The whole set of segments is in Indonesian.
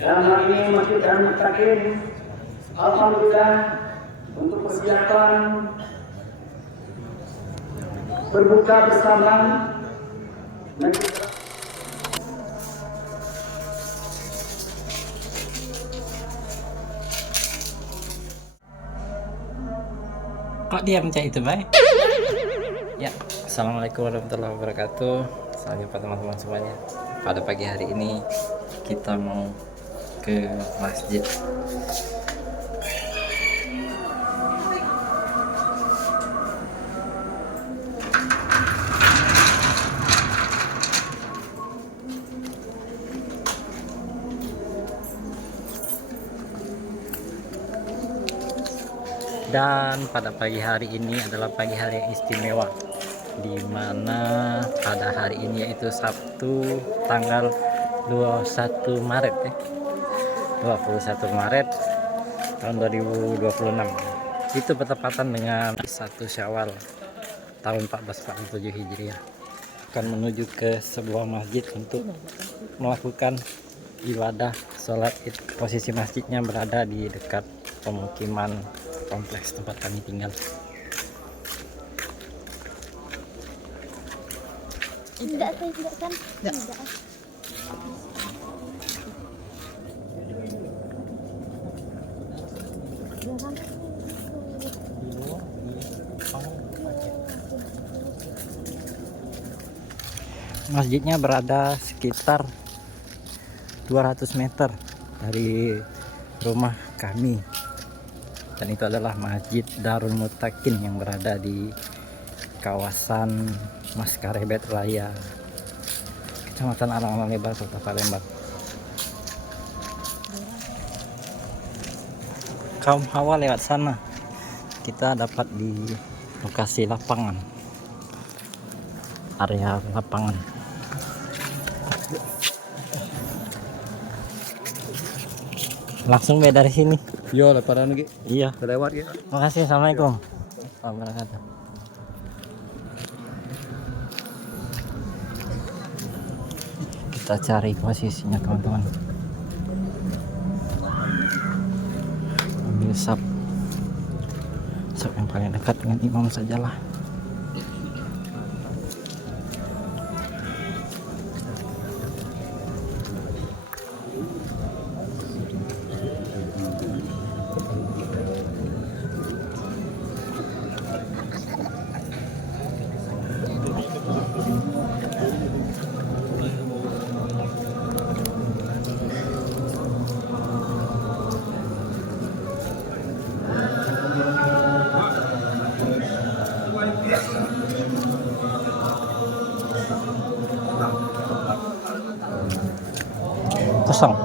Dalam hal ini Masjid Al-Mutakin, alhamdulillah untuk persiapan berbuka bersama. Kok diam cah itu, baik? Ya, assalamualaikum warahmatullahi wabarakatuh. Salam jumpa teman-teman semuanya. Pada pagi hari ini kita mau ke masjid. Dan pada pagi hari ini adalah pagi hari yang istimewa, di mana pada hari ini yaitu Sabtu tanggal 21 Maret 21 Maret tahun 2026. Itu bertepatan dengan 1 Syawal tahun 1447 Hijriah. Akan menuju ke sebuah masjid untuk melakukan ibadah sholat Id. Posisi masjidnya berada di dekat pemukiman kompleks tempat kami tinggal. Tidak kan? Tidak. Masjidnya berada sekitar 200 meter dari rumah kami, dan itu adalah Masjid Darul Mutakin yang berada di kawasan Maskarebet Raya, Kecamatan Alang-Alang Lebar, Kota Palembang. Kaum hawa lewat sana, kita dapat di lokasi lapangan, area lapangan. Langsung beda dari sini. Yo, leparan lagi. Iya. Lewat ya. Makasih. Assalamualaikum. Wabarakatuh. Kita cari posisinya, teman-teman. Ambil sap yang paling dekat dengan imam sajalah. Kosong.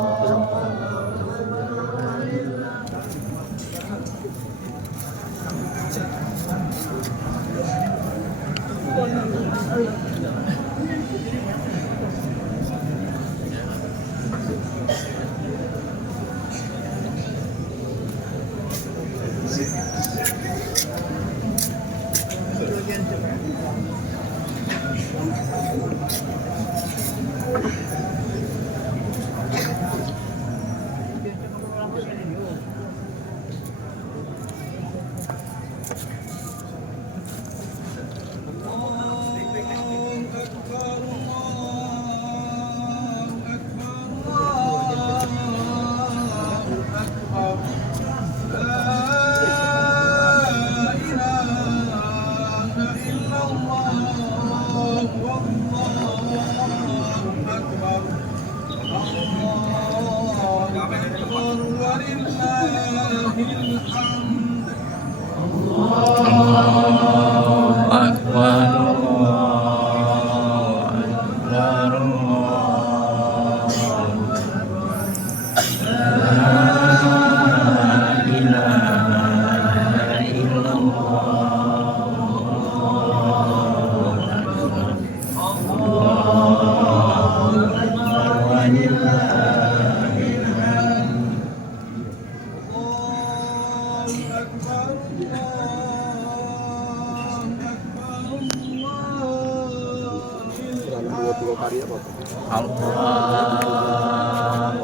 Dua kali apa? Allahu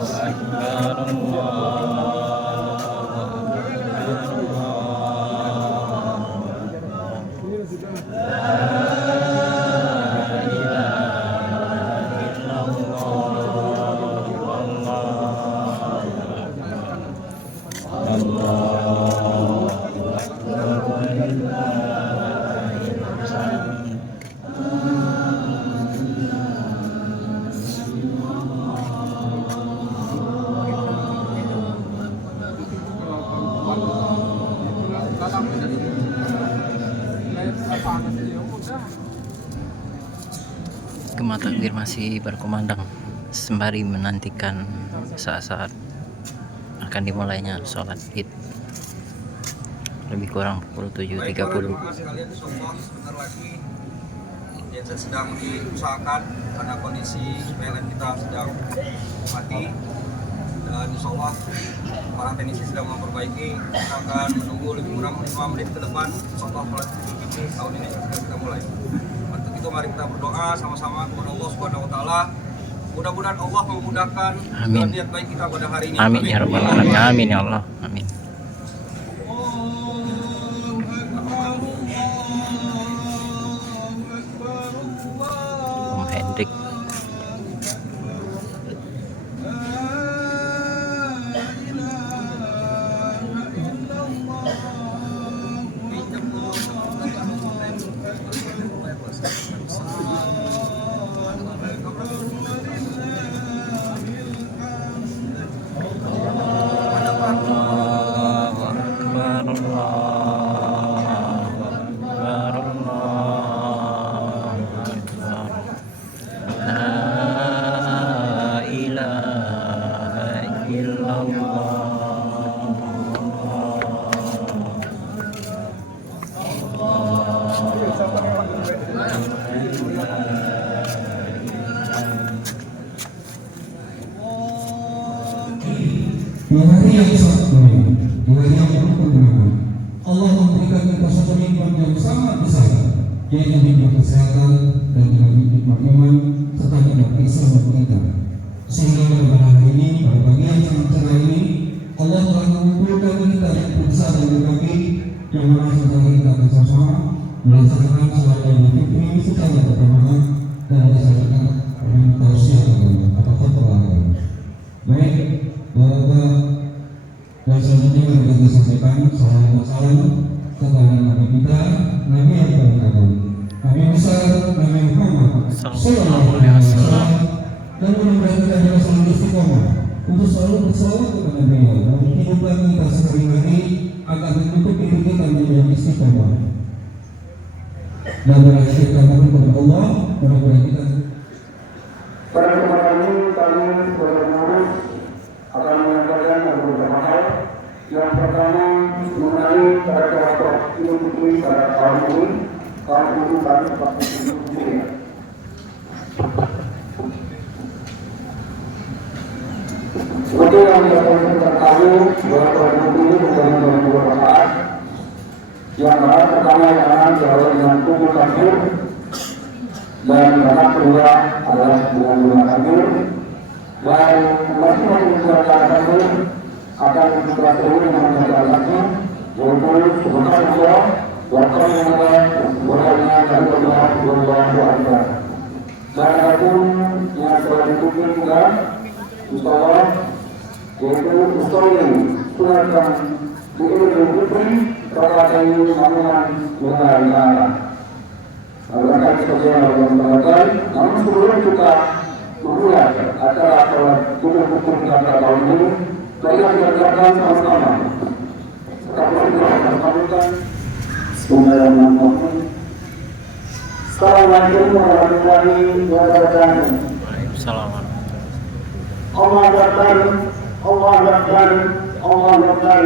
Akbar. irama takbir masih berkumandang sembari menantikan saat-saat akan dimulainya sholat id. Lebih kurang pukul 7.30. Terima kasih kalian insyaallah sebentar lagi genset sedang diusahakan karena kondisi PLN kita sedang mati, dan insyaallah para teknisi sedang memperbaiki. Kita akan menunggu lebih kurang 5 menit ke depan insyaallah sholat Idul tahun ini segera kita mulai. Untuk itu mari kita berdoa sama-sama kepada Allah Subhanahu wa taala. Mudah-mudahan Allah memudahkan niat baik kita pada hari ini. Amin ya rabbal alamin. Amin ya Allah. Amin. Om Hendrik. Di hari yang sangat mulia, di hari yang penuh kemenangan, Allah memberikan kita satu nikmat yang sangat besar, yaitu nikmat kesehatan dan nikmat iman serta nikmat Islam kita. Sehingga pada hari ini, pada pagi yang sangat cerah ini, Allah telah mengumpulkan kita yang bersama dan berbagi, yang mana setelah kita bersama melaksanakan sholat Idul Fitri secara berjamaah dan dilaksanakan dengan tausiah agama atau khutbah agama. Baik, Bapak dan selanjutnya mari kita sampaikan salam kepada Nabi kita, Nabi yang paling agung, Nabi besar, Nabi Muhammad sallallahu alaihi wasallam, dan mudah-mudahan kita juga selalu istiqomah untuk selalu bersalawat kepada beliau dalam kehidupan kita sehari-hari agar membentuk diri kita menjadi istiqomah dan berakhir kepada Allah. Mudah-mudahan kita Pada kesempatan ini kami sebagai pengurus akan menyampaikan beberapa hal. Yang pertama mengenai cara Idul Fitri pada tahun ini, tahun 1443. Seperti yang kita ketahui bahwa sholat Idul Fitri bukan dalam 2 rakaat. Yang pertama adalah diawali dengan tubuh takbir, dan rakaat kedua adalah dengan 2 takbir, dan masing-masing rakaat takbir akan dipelajari dengan bacaan lagi, yaitu subhanallah wa alhamdulillah wa la ilaha illallah wallahu akbar. Dan adapun yang telah ditutup juga insyaallah yaitu usolli sunatan di Idul Fitri rakaat ini namun dengan akan sebagian orang mengatakan, namun sebelum kita memulai acara sholat Idul Fitri pada tahun ini, mari kita kerjakan sama-sama. Setelah kita melakukan Bismillahirrahmanirrahim. Assalamualaikum warahmatullahi wabarakatuh. Waalaikumsalam. Allahu Akbar, Allahu Akbar, Allahu Akbar.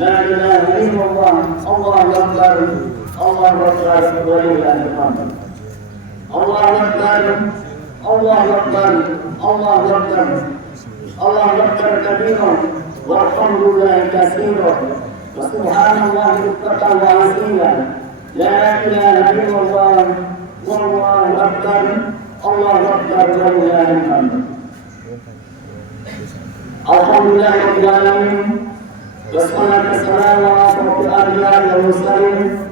La ilaha illallah, Allahu Akbar. Allah Akbar walillahil hamd. Allah Akbar, Allah Akbar, Allah Akbar. Allah Akbar kabiran walhamdulillahi katsiran. Wa subhanallahi bukratan wa asila. La ilaha illallah wallahu akbar. Allah Akbar walillahil hamd. Alhamdulillahirabbil alamin. Wassalatu wassalamu ala asyrafil anbiya'i wal mursalin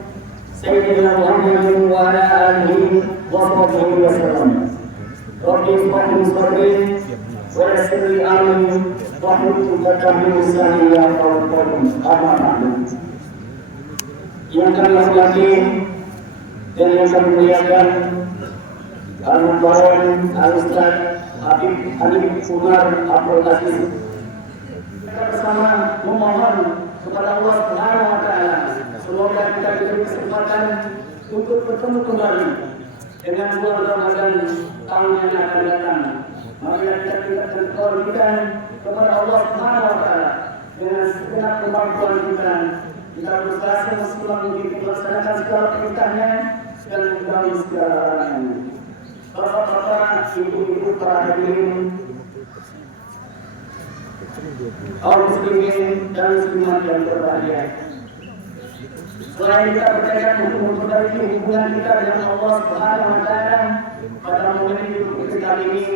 Sayyidina Muhammadin wa ala alihi wa sahbihi wa sallam. Rabbi ishrah sadri wa yassir li amri wahlul 'uqdatam min lisani yafqahu qawli. Amma ba'du. Yang kami hormati dan yang kami muliakan Al-Mubarak Al-Ustaz Habib Umar Abdul Aziz, kita bersama memohon kepada Allah Subhanahu wa taala semoga kita diberi kesempatan untuk bertemu kembali dengan bulan Ramadan tahun yang akan datang. Marilah kita tingkatkan kebaikan kita kepada Allah Subhanahu wa taala dengan segenap kemampuan kita. Kita berusaha semaksimal mungkin melaksanakan segala perintahnya dan mengurangi segala larangannya. Bapak-bapak, ibu-ibu, para hadirin, kaum muslimin dan muslimat yang berbahagia. Selain kita bertekad untuk memperbaiki hubungan kita dengan Allah Subhanahu wa taala pada momen Idul Fitri kali ini,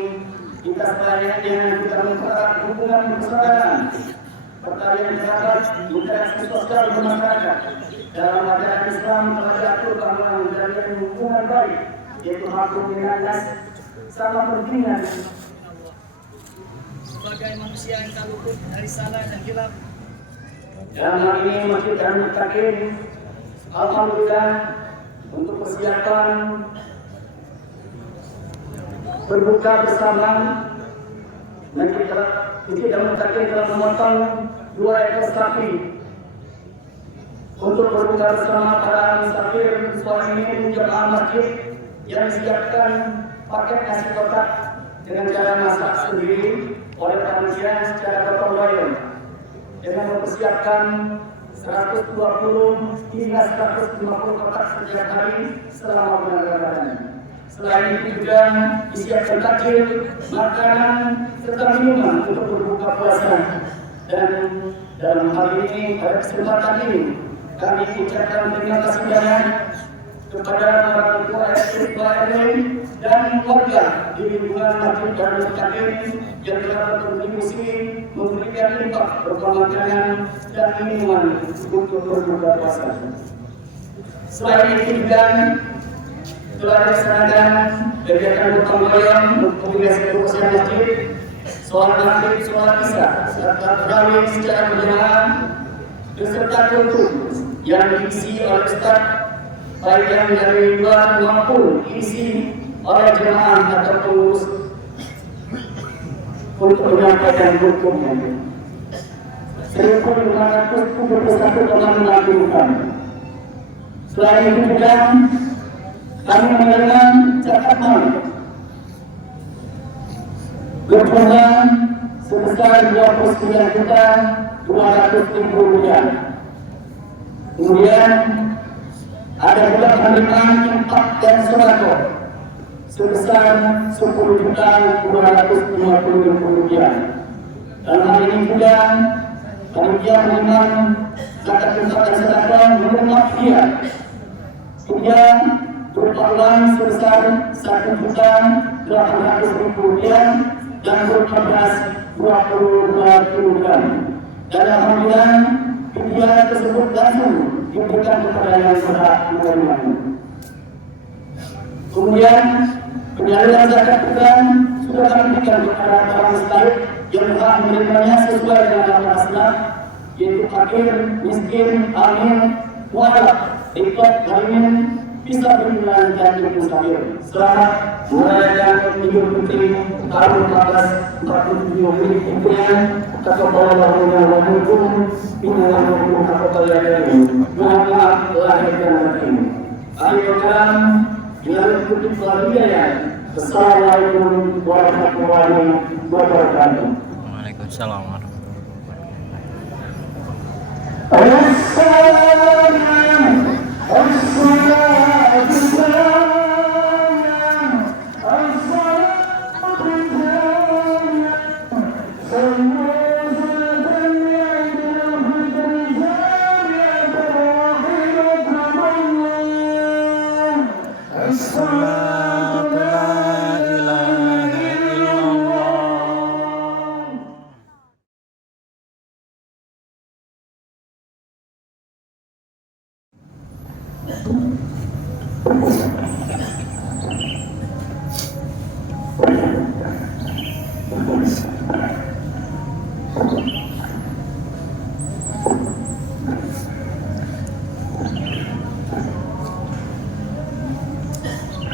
kita selayaknya kita mempererat hubungan persaudaraan, pertalian sahabat, interaksi sosial bermasyarakat. Dalam ajaran Islam telah diatur bahwa menjalin hubungan baik, yaitu hakul minanas, sama pentingnya sebagai manusia yang tak luput dari salah dan hilaf. dalam hal ini Masjid Darul Mutakin, alhamdulillah untuk persiapan berbuka bersama. Masjid Darul Mutakin telah memotong 2 ekor sapi untuk berbuka bersama para musafir suami jemaah masjid yang disiapkan paket nasi kotak dengan cara masak sendiri oleh panitia secara gotong royong dengan mempersiapkan 120 hingga 150 kotak setiap hari selama bulan Ramadan. Selain itu juga disiapkan takjil, makanan, serta minuman untuk berbuka puasa. Dan dalam hal ini, pada kesempatan ini, kami ucapkan terima kasih banyak kepada para ketua RT dan warga di lingkungan Masjid Darul Mutakin yang telah berkontribusi memberikan infak berupa makanan dan minuman untuk berbuka puasa. Selain itu juga telah dilaksanakan kegiatan gotong royong kombinasi berusaha masjid, sholat maghrib, sholat isya, serta tarawih secara berjamaah beserta kultum yang diisi oleh ustaz baik yang dari luar maupun diisi oleh jemaah atau pengurus untuk menyampaikan hukumnya. 1.571 orang melakukan. Selain itu juga kami menerima zakat mal berjumlah sebesar Rp29.200.000. Kemudian ada pula penerimaan infak dan sodako sebesar Rp10.250.000. Dalam hal ini juga panitia menerima zakat infak dan sodako menerima fidyah. Kemudian berupa uang sebesar Rp1.800.000 dan berupa beras 22 kg. Dan alhamdulillah fidyah tersebut langsung diberikan kepada yang berhak menerimanya. Kemudian penyaluran zakat juga sudah kami berikan kepada para mustahik yang berhak menerimanya sesuai dengan aturan Islam, yaitu fakir, miskin, amin, mualaf, ikut, garimin, bisa berbulan dan bermusafir. Selamat merayakan Idul Fitri tahun 1447 Hijriah. Taqabbalallahu minna wa minkum innahu taqabbalan karim. Mohon maaf lahir dan batin. Akhir kalam dengan kutip ya. Assalamualaikum warahmatullahi wabarakatuh. Waalaikumsalam warahmatullahi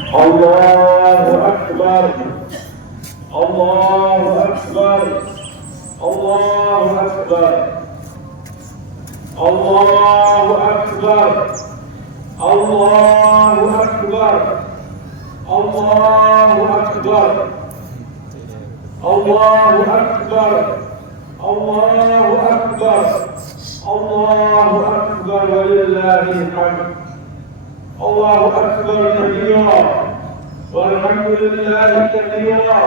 Allahu Akbar, Allahu Akbar, Allahu Akbar, Allahu Akbar, Allahu Akbar, الله أكبر الله أكبر الله أكبر الله أكبر ولله الحمد الله أكبر كبيرا والحمد لله كثيرا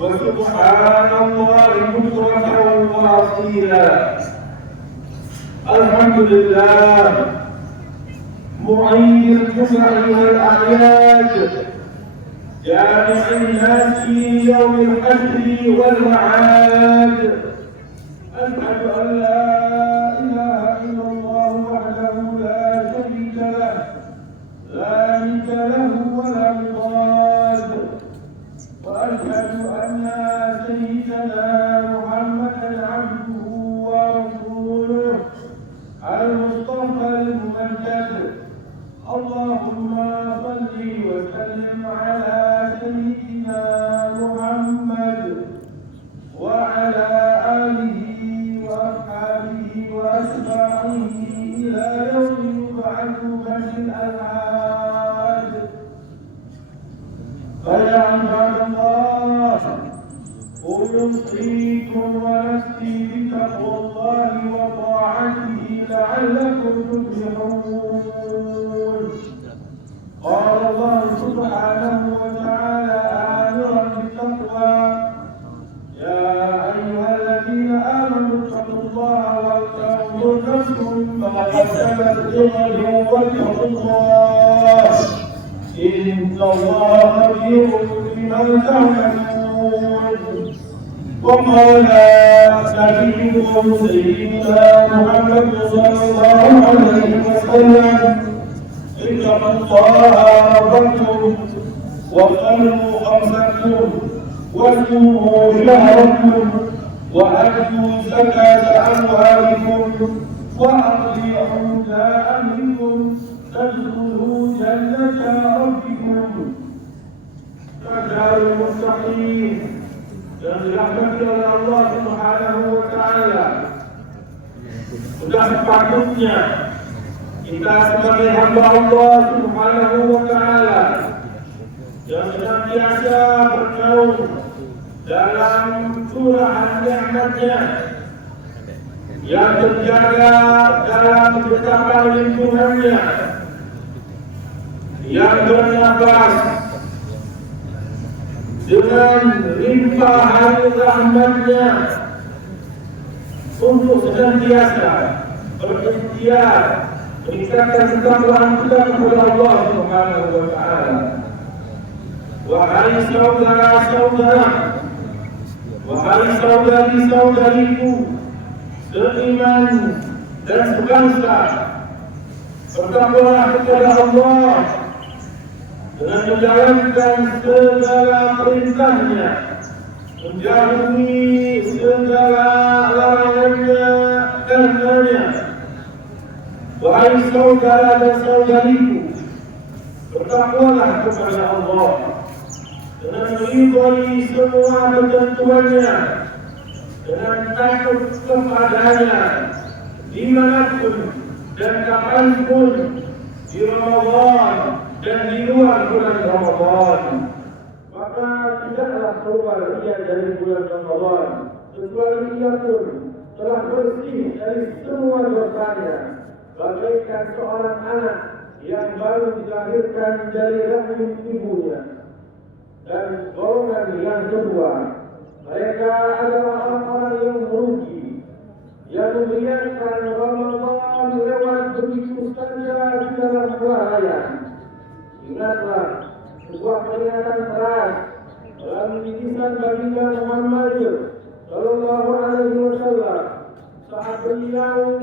وسبحان الله بكرة وأصيلا الحمد لله معيد الجمع والأعياد جامع الناس في يوم الحشر والوعاد أشهد أن لا إله إلا الله وحده لا شريك له لا شريك له ولا مضاد وأشهد أن سيدنا محمدا عبده ورسوله المصطفى الممجد اللهم صل وسلم على سيدنا محمد وعلى آله وأصحابه وأتباعه إلى يوم يبعث من الألعاد فيا عباد الله أوصيكم ونفسي بتقوى الله وطاعته لعلكم تفلحون قال الله سبحانه وتعالى آمرا بالتقوى يا أيها الذين آمنوا اتقوا الله ولتنظر نفس ما قدمت لغد واتقوا الله إن الله خبير بما تعملون وقال نبيكم سيدنا محمد صلى الله عليه وسلم اتقوا الله ربكم وصلوا خمسكم وصوموا شهركم وأدوا زكاة أموالكم وأطيعوا ذا أمركم تدخلوا جنة ربكم كدار المتقين dan dirahmati oleh Allah Subhanahu wa Ta'ala. Sudah sepatutnya kita sebagai hamba Allah Subhanahu wa Ta'ala yang senantiasa bernaung dalam curahan nikmat-Nya, yang terjaga dalam betapa lingkungannya, yang bernafas dengan limpahan rahmat-Nya untuk senantiasa berikhtiar meningkatkan ketakwaan kita kepada Allah Subhanahu wa Ta'ala. Wahai saudara-saudara, wahai saudari-saudariku seiman dan sebangsa, bertakwalah kepada Allah dengan menjalankan segala perintah-Nya, menjauhi segala larangan-Nya karenanya. Wahai saudara dan saudariku, bertakwalah kepada Allah dengan mengikuti semua ketentuan-Nya, dengan takut kepada-Nya dimanapun dan kapanpun, di Ramadan dan di luar bulan Ramadan. Maka tidaklah keluar ia dari bulan Ramadan kecuali ia pun telah bersih dari semua dosanya, bagaikan seorang anak yang baru dilahirkan dari rahim ibunya. Dan golongan yang kedua, mereka adalah orang-orang yang merugi, yang membiarkan Ramadan lewat begitu saja di dalam kelalaian. Ingatlah sebuah peringatan keras melalui lisan baginda Muhammad Sallallahu Alaihi Wasallam saat beliau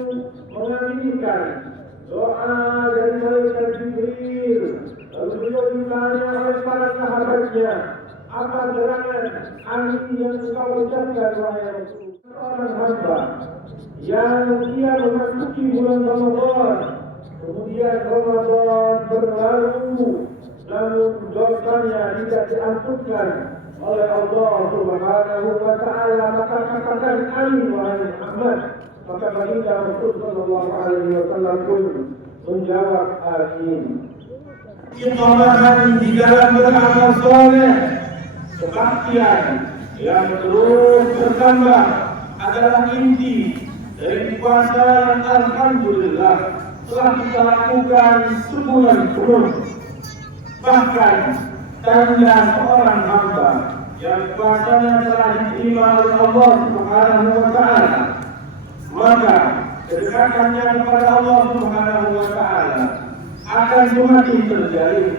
mengaminkan doa dari malaikat Jibril. Lalu beliau ditanya oleh para sahabatnya, apa gerangan amin yang engkau ucapkan wahai Rasul? Seorang hamba yang dia memasuki bulan Ramadan, kemudian Ramadan berlalu, namun dosanya tidak diampunkan oleh Allah Subhanahu wa Ta'ala, maka katakan amin wahai Muhammad. Maka baginda Rasul Sallallahu Alaihi Wasallam pun menjawab amin. Iqamahan di dalam beramal soleh, kebaktian yang terus bertambah adalah inti dari puasa yang alhamdulillah telah kita lakukan sebulan penuh. Bahkan tanda seorang hamba yang puasanya telah diterima oleh Allah Subhanahu wa Ta'ala, maka kedekatannya kepada Allah Subhanahu wa Ta'ala akan semakin terjalin.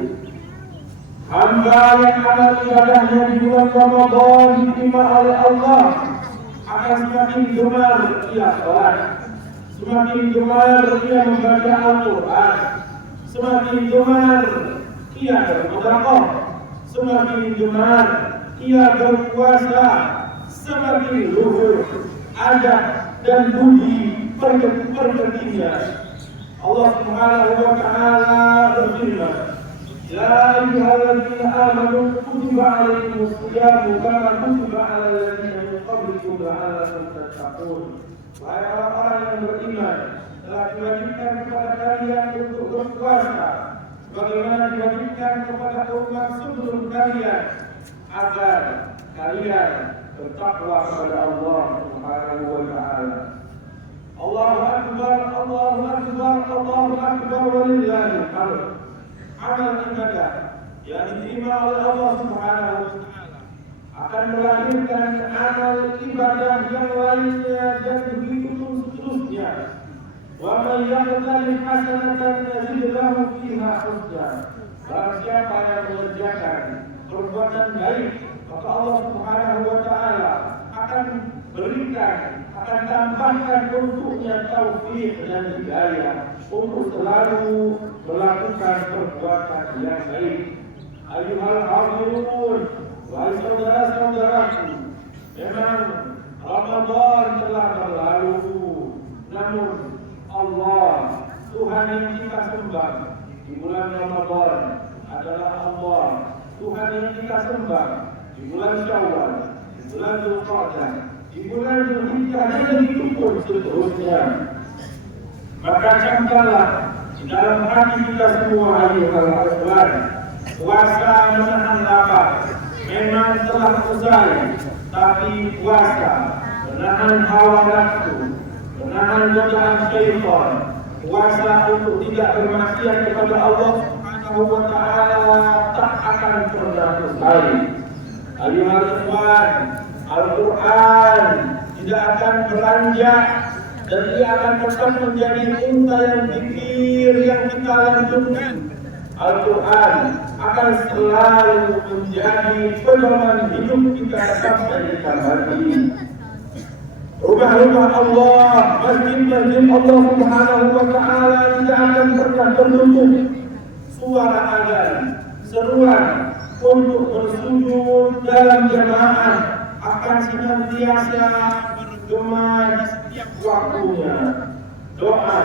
Hamba yang amal ibadahnya di bulan Ramadan diterima oleh Allah akan semakin gemar ia sholat, semakin gemar ia membaca Al-Quran, semakin gemar ia bersedekah, semakin gemar ia berpuasa, semakin luhur adab dan budi pekertinya. Allah Subhanahu wa Ta'ala berfirman, Ya ayyuhalladzina amanu kutiba 'alaikumus shiyamu kama kutiba 'alal ladzina min qablikum la'allakum tattaqun. Wahai orang-orang yang beriman, telah diwajibkan kepada kalian untuk berpuasa sebagaimana diwajibkan kepada umat sebelum kalian agar kalian bertakwa kepada Allah Subhanahu wa Ta'ala. Allahu Akbar, Allahu Akbar, Allahu Akbar, walillahil hamd. Amal ibadah yang diterima oleh Allah Subhanahu wa Ta'ala akan melahirkan amal ibadah yang lainnya dan begitu seterusnya. Wa man ya'mal hasanatan yazid lahu fiha husna. Barang siapa yang mengerjakan perbuatan baik, maka Allah Subhanahu wa Ta'ala akan berikan, akan tambahkan untuknya taufik dan hidayah untuk selalu melakukan perbuatan yang baik. Ayyuhal hadirin, wahai saudara-saudaraku, memang Ramadan telah berlalu, namun Allah, Tuhan yang kita sembah di bulan Ramadan adalah Allah. Tuhan yang kita sembah di bulan Syawal, di bulan Dzulqa'dah, di bulan Dzulhijjah dan begitu pun seterusnya. Maka camkanlah di dalam hati kita semua, ayyuhal ikhwan, puasa menahan lapar memang telah usai, tapi puasa menahan hawa nafsu, menahan godaan syaitan, puasa untuk tidak bermaksiat kepada Allah Subhanahu wa Ta'ala tak akan pernah usai. Ayyuhal ikhwan, Al-Quran tidak akan beranjak dan ia akan tetap menjadi unta yang zikir yang kita lanjutkan. Al-Quran akan selalu menjadi pedoman hidup kita sampai kita mati. Rumah-rumah Allah, masjid-masjid Allah Subhanahu wa Ta'ala tidak akan pernah tertutup. Suara azan, seruan untuk bersujud dalam jamaah akan senantiasa bergema di setiap waktunya. Doa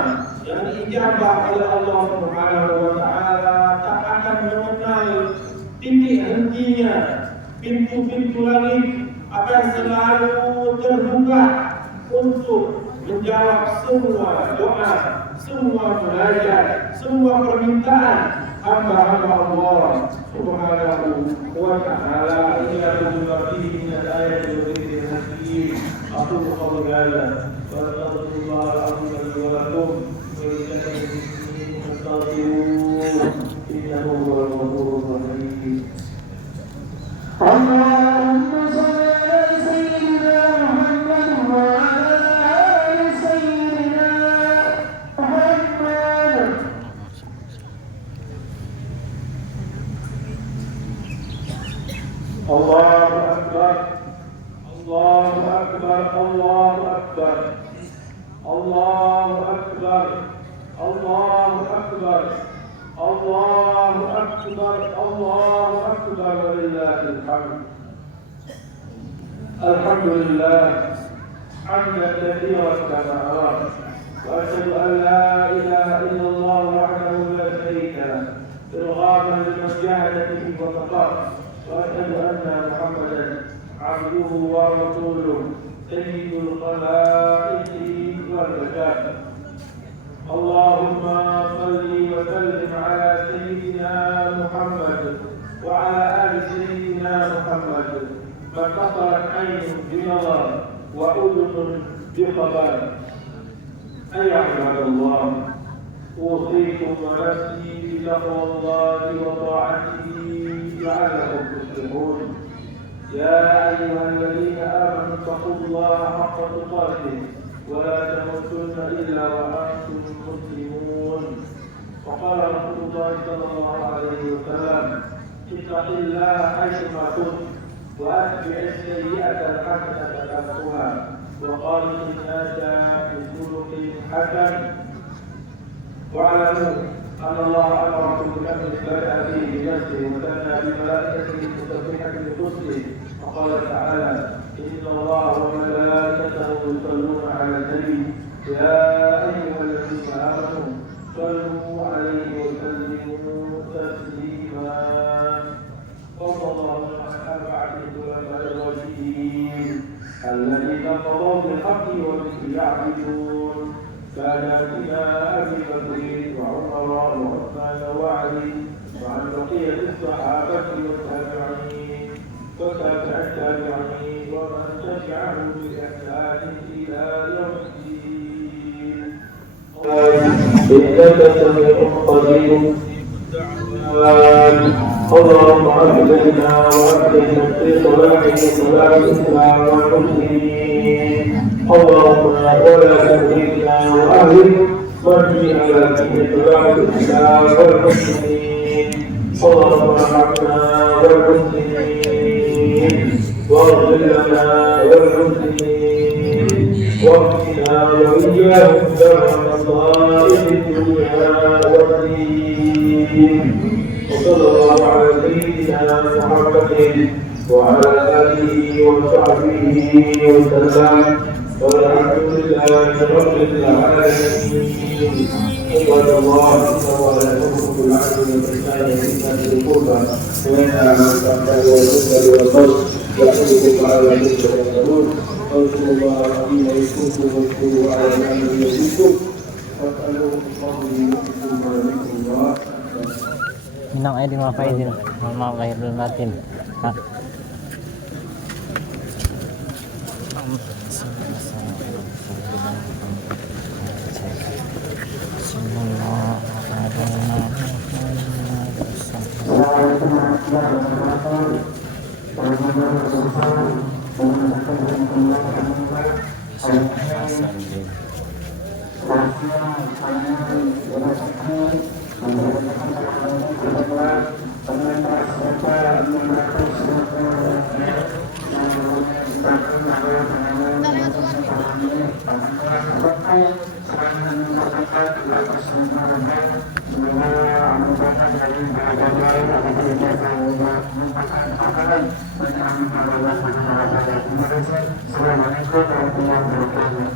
yang diijabah oleh Allah Subhanahu wa Ta'ala tak akan mengenal titik hentinya. Pintu-pintu langit akan selalu terbuka untuk menjawab semua doa, semua munajat, semua permintaan hamba-hamba Allah Subhanahu wa Ta'ala. Inna lillahi min al-ayati wa dhikril hakim. Aqulu qawli hadha wa astaghfirullah al-azim li wa lakum wa lisa'iril muslimin fastaghfiruhu innahu huwal ghafurur rahim. Allahumma shalli ala sayyidina Muhammad wa ala ali sayyidina Muhammad. Allahu Akbar, Allahu Akbar, Allahu Akbar, Allahu Akbar, Allahu Akbar, Allahu Akbar, Allahu Akbar, walillahil hamd. Alhamdulillah, hamdan katsiran kama amara. Wa asyhadu an la ilaha illallah wahdahu la syarika lah, irghaman liman jahada bihi wa taqwa. وأشهد أن محمدا عبده ورسوله سيد الخلائق والبشر. اللهم صل وسلم على سيدنا ما اتصلت عين بنظر وأذن بخبر. أي عباد الله، أوصيكم ونفسي بتقوى الله وطاعته لعلكم تفلحون. يا أيها الذين آمنوا اتقوا الله حق تقاته ولا تموتن إلا وأنتم مسلمون. وقال رسول الله صلى الله عليه وسلم: اتق الله حيثما كنت وأتبع السيئة الحسنة تمحها وخالق الناس بخلق حسن. واعلموا أن الله أمركم بأمر بدأ به بنفسه وثنى بملائكته مسبحة بقدسه، وقال تعالى: إن الله وملائكته يصلون على النبي يا أيها الذين آمنوا صلوا عليه وسلموا تسليما. صلى الله على أربعة الخلفاء الراشدين الذين قضوا بالحق وبه يعدلون، ساداتنا أبي بكر وعمر وعثمان وعلي، وعن بقية الصحابة والتابعين وتابع التابعين ومن تبعهم بإحسان إلى يوم الدين. إنك سميع قريب الدعوات. اللهم أبلغنا وأبلغنا في صلاحك صلاح الإسلام والمسلمين. اللهم ولا تهلكنا وأهلك وارجع على دين صلاح الإسلام والمسلمين. اللهم ارحمنا والمسلمين واغفر لنا والمسلمين واغفرنا وإياهم دار المصائب الدنيا والدين. وصلى الله على سيدنا محمد وعلى آله وصحبه وسلم، والحمد لله رب العالمين. عباد الله، ولا تكفوا بالعدل والإحسان وإيتاء ذي القربى وينهى عن الفحشاء والمنكر والبغي يعظكم لعلكم تذكرون. اذكروا الله العظيم يذكركم واذكروه على نعمه يزدكم واسألوه من فضله يؤتكم ويذكر الله. Minal aidin wal faizin, mohon maaf lahir dan batin.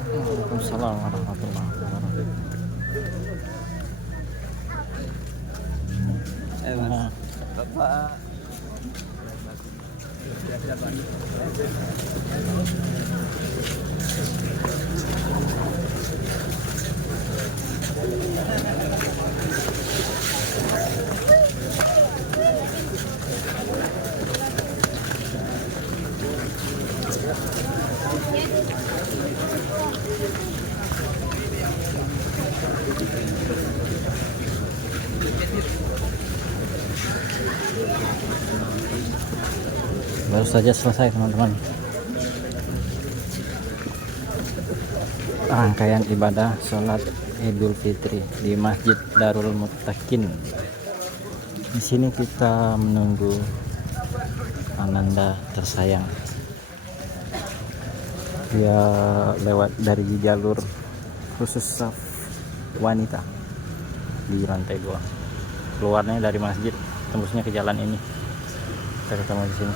Waalaikumsalam warahmatullahi wabarakatuh. Baru saja selesai teman-teman rangkaian ibadah sholat Idul Fitri di Masjid Darul Muttaqin. Di sini kita menunggu Ananda tersayang. Dia lewat dari jalur khusus saf wanita di lantai 2. Keluarnya dari masjid, tembusnya ke jalan ini. Kita ketemu di sini.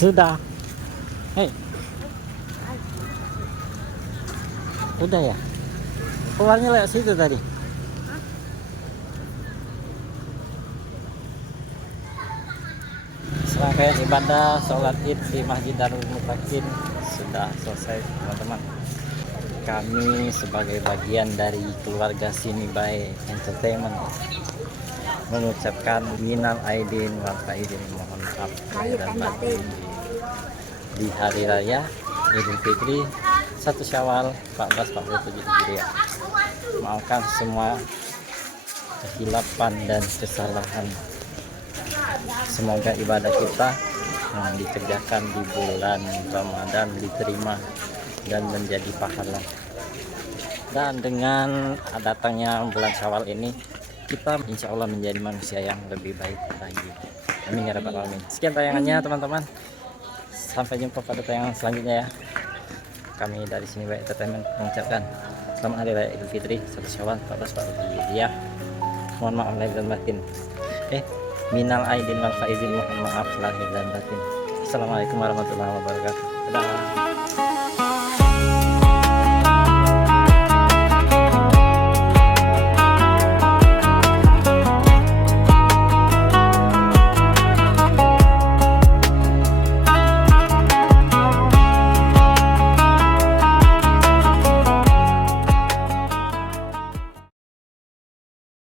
Sudah. Hei. Udah ya? Keluarnya lewat situ tadi. Rangkaian ibadah sholat id di Masjid Darul Mutakin sudah selesai teman-teman. Kami sebagai bagian dari keluarga Sini Bae Entertainment mengucapkan minal aidin wal faizin, mohon maaf lahir dan batin di hari raya Idul Fitri 1 Syawal 1447 Hijriah. Maafkan semua kesilapan dan kesalahan. Semoga ibadah kita yang dikerjakan di bulan Ramadan diterima dan menjadi pahala. Dan dengan datangnya bulan Syawal ini, kita insya Allah menjadi manusia yang lebih baik lagi. Amin ya rabbal alamin. Sekian tayangannya teman-teman. Sampai jumpa pada tayangan selanjutnya ya. Kami dari Sini Bae Entertainment mengucapkan selamat hari raya Idul Fitri 1 Syawal 1447 Hijriah. Mohon maaf lahir dan batin. Minal aidin wal faizin, mohon maaf lahir dan batin. Assalamualaikum warahmatullahi wabarakatuh. Dadah.